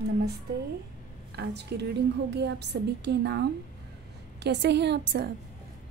नमस्ते। आज की रीडिंग होगी आप सभी के नाम। कैसे हैं आप सब?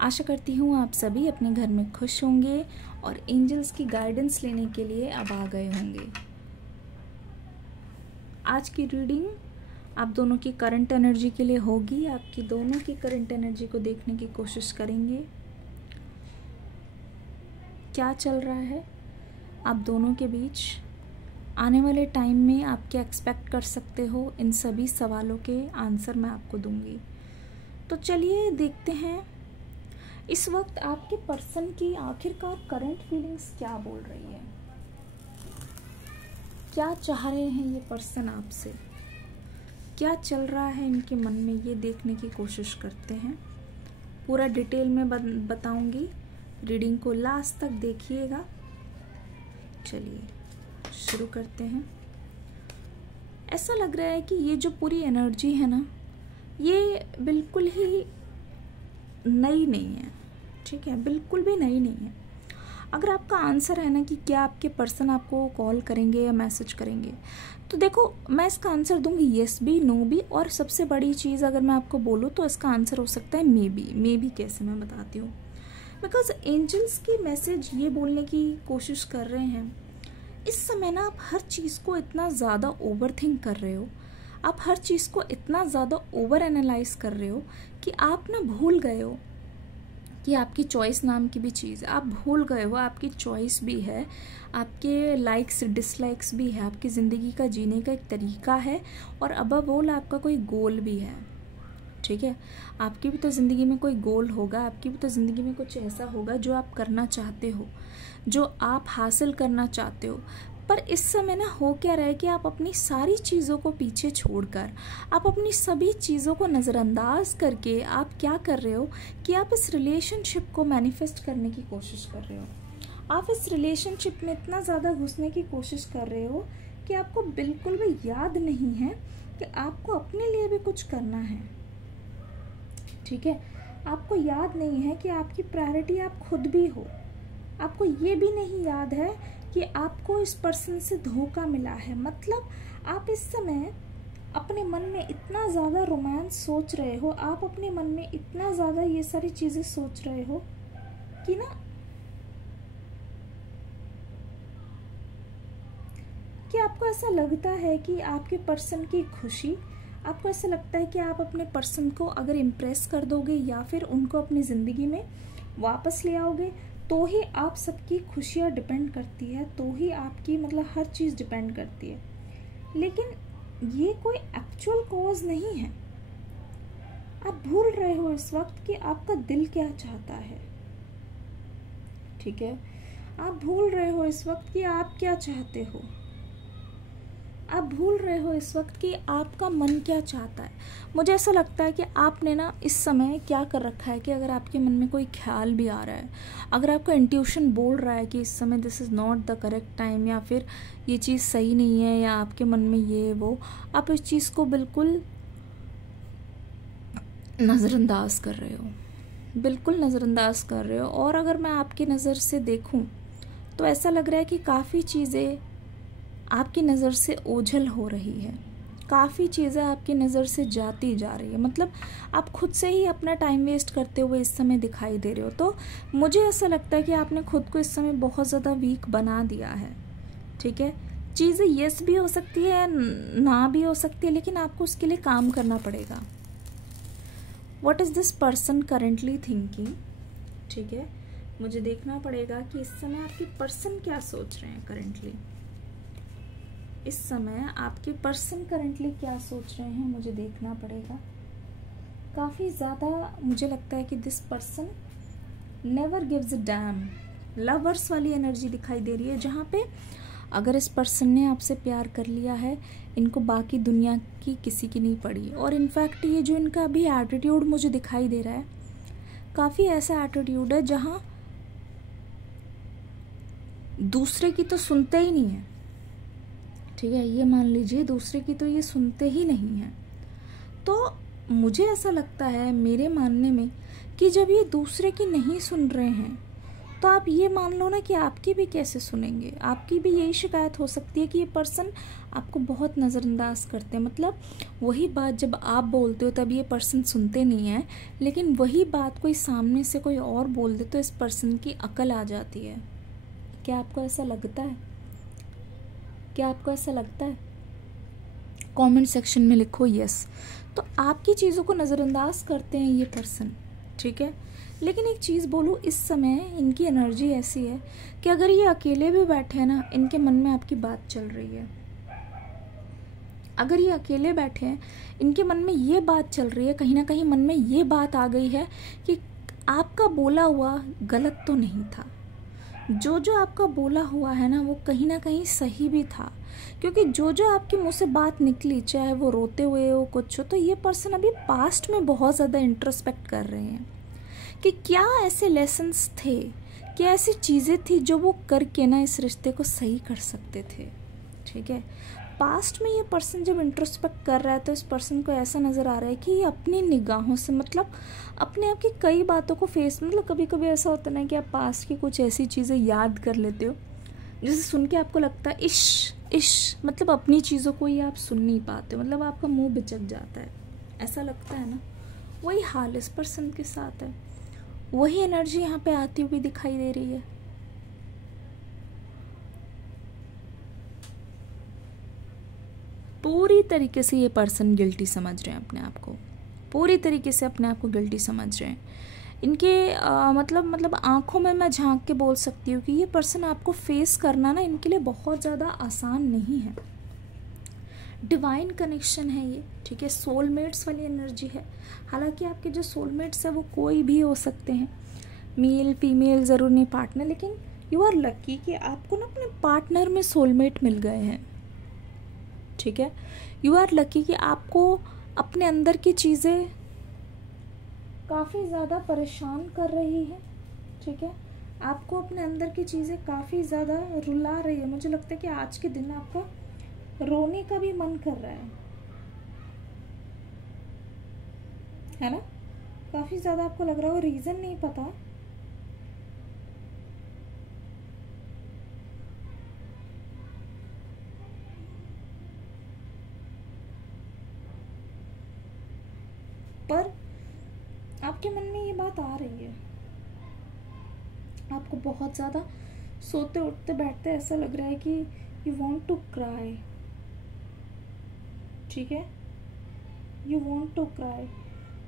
आशा करती हूँ आप सभी अपने घर में खुश होंगे और एंजल्स की गाइडेंस लेने के लिए अब आ गए होंगे। आज की रीडिंग आप दोनों की करंट एनर्जी के लिए होगी। आपकी दोनों की करंट एनर्जी को देखने की कोशिश करेंगे। क्या चल रहा है आप दोनों के बीच? आने वाले टाइम में आप क्या एक्सपेक्ट कर सकते हो? इन सभी सवालों के आंसर मैं आपको दूंगी। तो चलिए देखते हैं इस वक्त आपके पर्सन की आखिरकार करंट फीलिंग्स क्या बोल रही है। क्या चाह रहे हैं ये पर्सन आपसे? क्या चल रहा है इनके मन में, ये देखने की कोशिश करते हैं। पूरा डिटेल में बताऊंगी। रीडिंग को लास्ट तक देखिएगा। चलिए शुरू करते हैं। ऐसा लग रहा है कि ये जो पूरी एनर्जी है ना, ये बिल्कुल ही नई नहीं है। ठीक है, बिल्कुल भी नई नहीं है। अगर आपका आंसर है ना कि क्या आपके पर्सन आपको कॉल करेंगे या मैसेज करेंगे, तो देखो मैं इसका आंसर दूंगी येस भी, नो भी, और सबसे बड़ी चीज़ अगर मैं आपको बोलूँ तो इसका आंसर हो सकता है मे बी। मे बी कैसे, मैं बताती हूँ। बिकॉज एंजल्स की मैसेज ये बोलने की कोशिश कर रहे हैं, इस समय ना आप हर चीज़ को इतना ज़्यादा ओवर थिंक कर रहे हो, आप हर चीज़ को इतना ज़्यादा ओवर एनालाइज कर रहे हो कि आप ना भूल गए हो कि आपकी चॉइस नाम की भी चीज़ है। आप भूल गए हो आपकी चॉइस भी है, आपके लाइक्स डिसलाइक्स भी है, आपकी ज़िंदगी का जीने का एक तरीका है, और अबव ऑल आपका कोई गोल भी है। ठीक है, आपकी भी तो ज़िंदगी में कोई गोल होगा, आपकी भी तो ज़िंदगी में कुछ ऐसा होगा जो आप करना चाहते हो, जो आप हासिल करना चाहते हो। पर इस समय ना हो क्या रहा है कि आप अपनी सारी चीज़ों को पीछे छोड़कर, आप अपनी सभी चीज़ों को नज़रअंदाज करके आप क्या कर रहे हो कि आप इस रिलेशनशिप को मैनिफेस्ट करने की कोशिश कर रहे हो। आप इस रिलेशनशिप में इतना ज़्यादा घुसने की कोशिश कर रहे हो कि आपको बिल्कुल भी याद नहीं है कि आपको अपने लिए भी कुछ करना है। ठीक है, आपको याद नहीं है कि आपकी प्रायोरिटी आप खुद भी हो। आपको ये भी नहीं याद है कि आपको इस पर्सन से धोखा मिला है। मतलब आप इस समय अपने मन में इतना ज़्यादा रोमांस सोच रहे हो, आप अपने मन में इतना ज़्यादा ये सारी चीज़ें सोच रहे हो कि ना कि आपको ऐसा लगता है कि आपके पर्सन की खुशी, आपको ऐसा लगता है कि आप अपने पर्सन को अगर इम्प्रेस कर दोगे या फिर उनको अपनी ज़िंदगी में वापस ले आओगे तो ही आप सबकी खुशियाँ डिपेंड करती है, तो ही आपकी मतलब हर चीज़ डिपेंड करती है। लेकिन ये कोई एक्चुअल कॉज नहीं है। आप भूल रहे हो इस वक्त कि आपका दिल क्या चाहता है। ठीक है, आप भूल रहे हो इस वक्त कि आप क्या चाहते हो। आप भूल रहे हो इस वक्त कि आपका मन क्या चाहता है। मुझे ऐसा लगता है कि आपने ना इस समय क्या कर रखा है कि अगर आपके मन में कोई ख्याल भी आ रहा है, अगर आपका इंट्यूशन बोल रहा है कि इस समय this is not the correct time, या फिर ये चीज़ सही नहीं है, या आपके मन में ये वो, आप इस चीज़ को बिल्कुल नज़रअंदाज कर रहे हो, बिल्कुल नज़रअंदाज कर रहे हो। और अगर मैं आपकी नज़र से देखूं तो ऐसा लग रहा है कि काफ़ी चीज़ें आपकी नज़र से ओझल हो रही है, काफ़ी चीज़ें आपकी नज़र से जाती जा रही है। मतलब आप खुद से ही अपना टाइम वेस्ट करते हुए इस समय दिखाई दे रहे हो। तो मुझे ऐसा लगता है कि आपने खुद को इस समय बहुत ज़्यादा वीक बना दिया है। ठीक है, चीज़ें यस भी हो सकती है, ना भी हो सकती है, लेकिन आपको उसके लिए काम करना पड़ेगा। What is this person currently thinking? ठीक है, मुझे देखना पड़ेगा कि इस समय आपके पर्सन क्या सोच रहे हैं करेंटली। इस समय आपके पर्सन करंटली क्या सोच रहे हैं, मुझे देखना पड़ेगा। काफ़ी ज़्यादा मुझे लगता है कि this person never gives a dam, lovers वाली एनर्जी दिखाई दे रही है, जहाँ पे अगर इस पर्सन ने आपसे प्यार कर लिया है, इनको बाकी दुनिया की किसी की नहीं पड़ी। और इनफैक्ट ये जो इनका अभी एटीट्यूड मुझे दिखाई दे रहा है, काफ़ी ऐसा एटीट्यूड है जहाँ दूसरे की तो सुनते ही नहीं है। ठीक है, ये मान लीजिए दूसरे की तो ये सुनते ही नहीं है। तो मुझे ऐसा लगता है मेरे मानने में कि जब ये दूसरे की नहीं सुन रहे हैं तो आप ये मान लो ना कि आपकी भी कैसे सुनेंगे। आपकी भी यही शिकायत हो सकती है कि ये पर्सन आपको बहुत नज़रअंदाज करते हैं। मतलब वही बात जब आप बोलते हो तब ये पर्सन सुनते नहीं है, लेकिन वही बात कोई सामने से कोई और बोल दे तो इस पर्सन की अकल आ जाती है। क्या आपको ऐसा लगता है? क्या आपको ऐसा लगता है? कमेंट सेक्शन में लिखो यस। तो आपकी चीज़ों को नज़रअंदाज करते हैं ये पर्सन, ठीक है। लेकिन एक चीज़ बोलूँ, इस समय इनकी एनर्जी ऐसी है कि अगर ये अकेले भी बैठे हैं ना, इनके मन में आपकी बात चल रही है। अगर ये अकेले बैठे हैं, इनके मन में ये बात चल रही है, कहीं ना कहीं मन में ये बात आ गई है कि आपका बोला हुआ गलत तो नहीं था। जो आपका बोला हुआ है ना, वो कहीं ना कहीं सही भी था। क्योंकि जो आपके मुंह से बात निकली, चाहे वो रोते हुए हो कुछ हो, तो ये पर्सन अभी पास्ट में बहुत ज़्यादा इंट्रोस्पेक्ट कर रहे हैं कि क्या ऐसे लेसन्स थे, क्या ऐसी चीज़ें थी जो वो करके ना इस रिश्ते को सही कर सकते थे, ठीक है। पास्ट में ये पर्सन जब इंट्रोस्पेक्ट कर रहा है तो इस पर्सन को ऐसा नज़र आ रहा है कि ये अपनी निगाहों से, मतलब अपने आप की कई बातों को फेस, मतलब कभी कभी ऐसा होता है ना कि आप पास्ट की कुछ ऐसी चीज़ें याद कर लेते हो जिसे सुन के आपको लगता है इश, मतलब अपनी चीज़ों को ही आप सुन नहीं पाते, मतलब आपका मुंह बिचक जाता है, ऐसा लगता है ना। वही हाल इस पर्सन के साथ है, वही एनर्जी यहाँ पे आती हुई दिखाई दे रही है। पूरी तरीके से ये पर्सन गिल्टी समझ रहे हैं अपने आप को, पूरी तरीके से अपने आप को गिल्टी समझ रहे हैं। इनके मतलब आंखों में मैं झांक के बोल सकती हूँ कि ये पर्सन आपको फेस करना ना इनके लिए बहुत ज़्यादा आसान नहीं है। डिवाइन कनेक्शन है ये, ठीक है, सोलमेट्स वाली एनर्जी है। हालांकि आपके जो सोलमेट्स है वो कोई भी हो सकते हैं, मेल फीमेल, ज़रूर नहीं पार्टनर, लेकिन यू आर लकी कि आपको ना अपने पार्टनर में सोलमेट मिल गए हैं, ठीक है। यू आर लकी कि आपको अपने अंदर की चीज़ें काफ़ी ज़्यादा परेशान कर रही है, ठीक है। आपको अपने अंदर की चीज़ें काफ़ी ज़्यादा रुला रही है। मुझे लगता है कि आज के दिन आपका रोने का भी मन कर रहा है ना। काफ़ी ज़्यादा आपको लग रहा है, रीज़न नहीं पता, पर आपके मन में ये बात आ रही है। आपको बहुत ज़्यादा सोते उठते बैठते ऐसा लग रहा है कि यू वांट टू क्राई, ठीक है, you want to cry,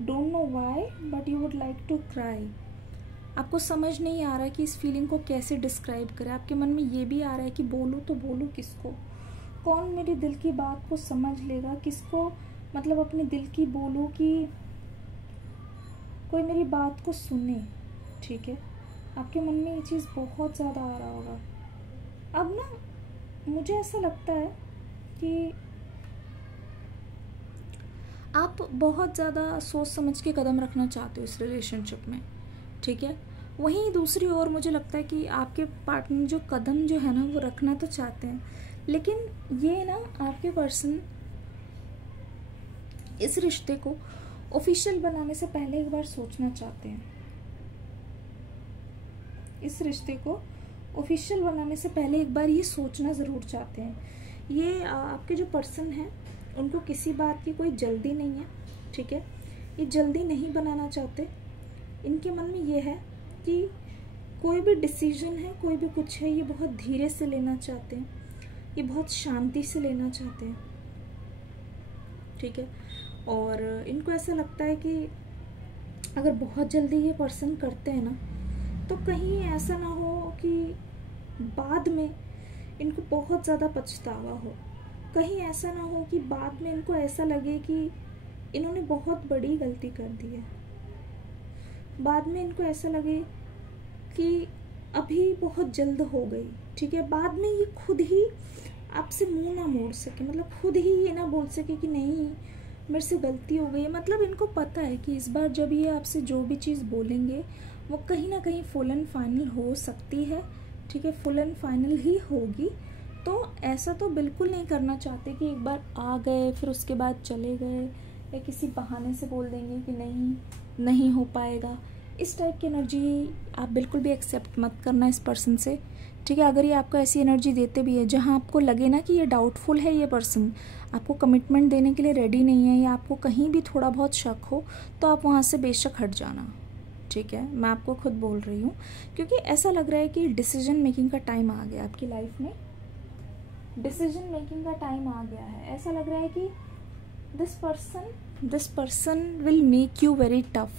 don't know why but you would like to cry. आपको समझ नहीं आ रहा है कि इस फीलिंग को कैसे डिस्क्राइब करें। आपके मन में ये भी आ रहा है कि बोलूँ तो बोलूँ किसको, कौन मेरे दिल की बात को समझ लेगा, किसको मतलब अपने दिल की बोलूँ कि कोई मेरी बात को सुने, ठीक है। आपके मन में ये चीज़ बहुत ज़्यादा आ रहा होगा। अब ना मुझे ऐसा लगता है कि आप बहुत ज़्यादा सोच समझ के कदम रखना चाहते हो इस रिलेशनशिप में, ठीक है। वहीं दूसरी ओर मुझे लगता है कि आपके पार्टनर जो कदम जो है ना वो रखना तो चाहते हैं, लेकिन ये ना आपके पर्सन इस रिश्ते को ऑफिशियल बनाने से पहले एक बार सोचना चाहते हैं। इस रिश्ते को ऑफिशियल बनाने से पहले एक बार ये सोचना ज़रूर चाहते हैं। ये आपके जो पर्सन हैं उनको किसी बात की कोई जल्दी नहीं है, ठीक है। ये जल्दी नहीं बनाना चाहते। इनके मन में ये है कि कोई भी डिसीजन है, कोई भी कुछ है, ये बहुत धीरे से लेना चाहते हैं, ये बहुत शांति से लेना चाहते हैं, ठीक है। और इनको ऐसा लगता है कि अगर बहुत जल्दी ये पर्सन करते हैं ना तो कहीं ऐसा ना हो कि बाद में इनको बहुत ज़्यादा पछतावा हो, कहीं ऐसा ना हो कि बाद में इनको ऐसा लगे कि इन्होंने बहुत बड़ी गलती कर दी है, बाद में इनको ऐसा लगे कि अभी बहुत जल्द हो गई, ठीक है। बाद में ये खुद ही आपसे मुंह ना मोड़ सके, मतलब खुद ही ये ना बोल सके कि नहीं मेरे से गलती हो गई है। मतलब इनको पता है कि इस बार जब ये आपसे जो भी चीज़ बोलेंगे वो कहीं ना कहीं फुल एंड फाइनल हो सकती है, ठीक है, फुल एंड फाइनल ही होगी। तो ऐसा तो बिल्कुल नहीं करना चाहते कि एक बार आ गए फिर उसके बाद चले गए, या किसी बहाने से बोल देंगे कि नहीं हो पाएगा। इस टाइप की एनर्जी आप बिल्कुल भी एक्सेप्ट मत करना इस पर्सन से, ठीक है। अगर ये आपको ऐसी एनर्जी देते भी है जहाँ आपको लगे ना कि ये डाउटफुल है, ये पर्सन आपको कमिटमेंट देने के लिए रेडी नहीं है, या आपको कहीं भी थोड़ा बहुत शक हो, तो आप वहाँ से बेशक हट जाना, ठीक है। मैं आपको खुद बोल रही हूँ, क्योंकि ऐसा लग रहा है कि डिसीजन मेकिंग का टाइम आ गया आपकी लाइफ में, डिसीजन मेकिंग का टाइम आ गया है। ऐसा लग रहा है कि this person will make you very tough.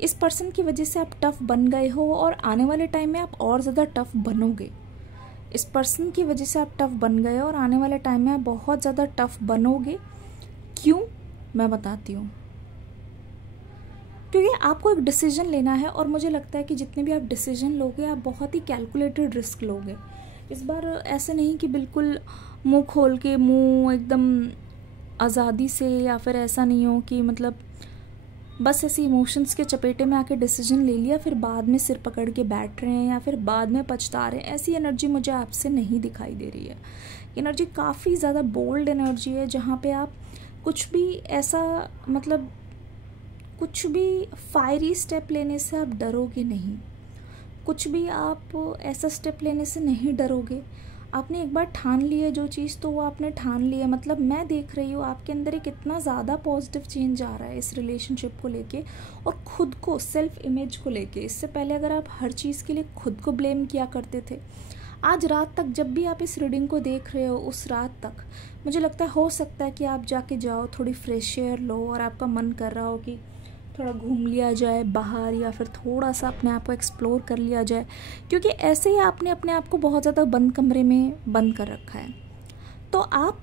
इस पर्सन की वजह से आप टफ बन गए हो और आने वाले टाइम में आप और ज़्यादा टफ बनोगे। इस पर्सन की वजह से आप टफ बन गए और आने वाले टाइम में आप बहुत ज़्यादा टफ बनोगे। क्यों, मैं बताती हूँ। क्योंकि आपको एक डिसीजन लेना है और मुझे लगता है कि जितने भी आप डिसीजन लोगे आप बहुत ही कैलकुलेटेड रिस्क लोगे इस बार। ऐसे नहीं कि बिल्कुल मुंह खोल के, मुंह एकदम आज़ादी से, या फिर ऐसा नहीं हो कि मतलब बस ऐसे इमोशंस के चपेटे में आके डिसीजन ले लिया, फिर बाद में सिर पकड़ के बैठ रहे हैं या फिर बाद में पछता रहे हैं। ऐसी एनर्जी मुझे आपसे नहीं दिखाई दे रही है। एनर्जी काफ़ी ज़्यादा बोल्ड एनर्जी है, जहाँ पे आप कुछ भी ऐसा मतलब कुछ भी फायरी स्टेप लेने से आप डरोगे नहीं, कुछ भी आप ऐसा स्टेप लेने से नहीं डरोगे। आपने एक बार ठान ली है जो चीज़, तो वो आपने ठान ली है। मतलब मैं देख रही हूँ आपके अंदर एक इतना ज़्यादा पॉजिटिव चेंज आ रहा है इस रिलेशनशिप को लेके और ख़ुद को, सेल्फ इमेज को लेके। इससे पहले अगर आप हर चीज़ के लिए खुद को ब्लेम किया करते थे, आज रात तक जब भी आप इस रीडिंग को देख रहे हो, उस रात तक मुझे लगता है हो सकता है कि आप जाके जाओ, थोड़ी फ्रेश एयर लो और आपका मन कर रहा हो कि थोड़ा घूम लिया जाए बाहर, या फिर थोड़ा सा अपने आप को एक्सप्लोर कर लिया जाए, क्योंकि ऐसे ही आपने अपने आप को बहुत ज़्यादा बंद कमरे में बंद कर रखा है। तो आप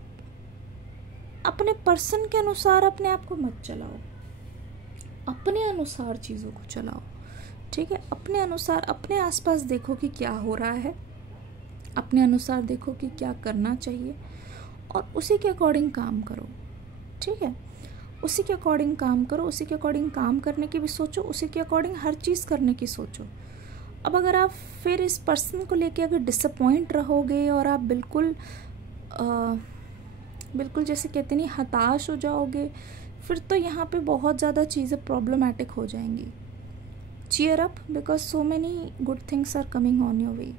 अपने पर्सन के अनुसार अपने आप को मत चलाओ, अपने अनुसार चीज़ों को चलाओ, ठीक है। अपने अनुसार अपने आसपास देखो कि क्या हो रहा है, अपने अनुसार देखो कि क्या करना चाहिए और उसी के अकॉर्डिंग काम करो, ठीक है। उसी के अकॉर्डिंग काम करो, उसी के अकॉर्डिंग काम करने की भी सोचो, उसी के अकॉर्डिंग हर चीज़ करने की सोचो। अब अगर आप फिर इस पर्सन को लेके अगर डिसअपॉइंट रहोगे और आप बिल्कुल जैसे कहते नहीं हताश हो जाओगे, फिर तो यहाँ पे बहुत ज़्यादा चीज़ें प्रॉब्लमैटिक हो जाएंगी। Cheer up, because so many good things are coming on your way.